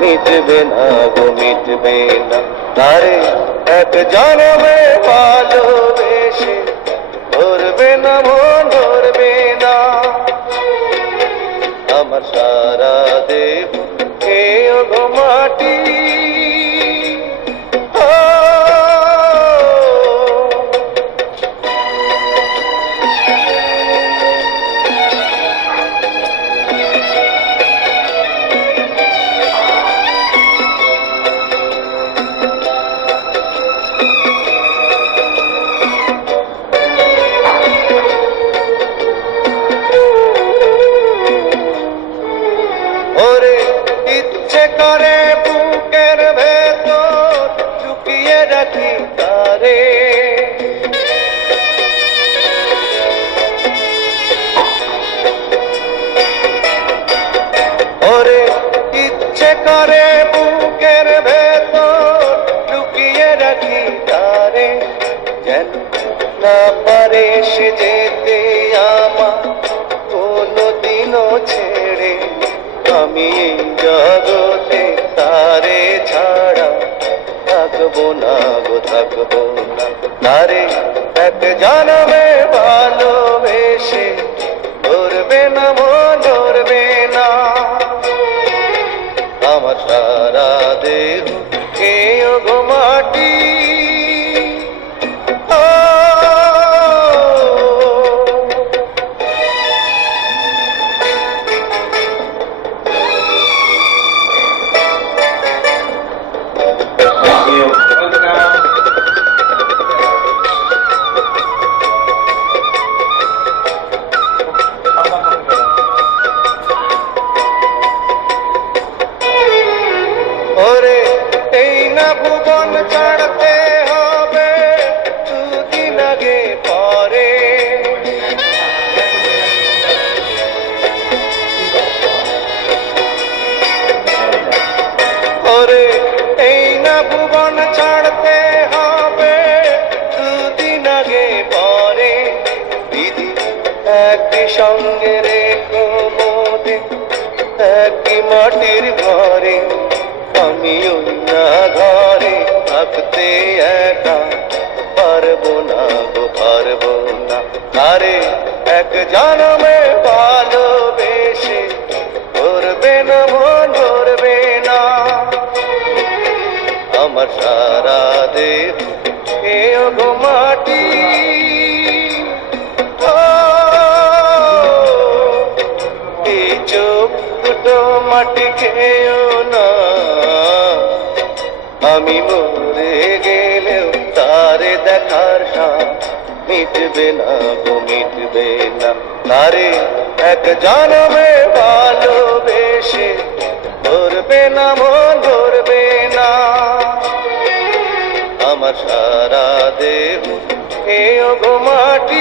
মিটবে না গো মিটবে না। তারে এক জনমে ভালোবেসে ধরবে না মন ধরবে না। আমার সারা দেব কে গো মাটি। ওরে ইচ্ছে করে বুকের ভেতর লুকিয়ে রাখি তারে। ওরে ইচ্ছে করে বুকের ভেতর লুকিয়ে রাখি তারে। যেন না পারে সে যেতে আমার কোনদিনও ছেড়ে। আমি এই জগতে তারে ছাড়া থাকবো না গো থাকবো না। তারে এক জনমে ভালোবেসে ধরবে না মন ধরবে না। আমার সারা দেহ কে গো মাটি। ওরে এই না ভুবন ছাড়তে হবে দুদিন আগে পরে। ওরে এই না ভুবন ছাড়তে হবে দুদিন আগে পরে। দিদি একই সঙ্গে রেখো মোদে একই মাটির ঘরে। আমি ওই না ঘরে থাকতে একা পারবো না গো পারবো না। আরে এক জনমে ভালোবেসে ধরবে না মন ধরবে না। আমার সারা দেব কে গো মাটি। এই চোখ দুটো মাটি খেয়েও না। আমি মরে গেলেও তারে দেখার সাথ মিটবে না গো মিটবে না। তারে এক জনমে ভালোবেসে ধরবে না মন ধরবে না। আমার সারা দেব কে গো মাটি।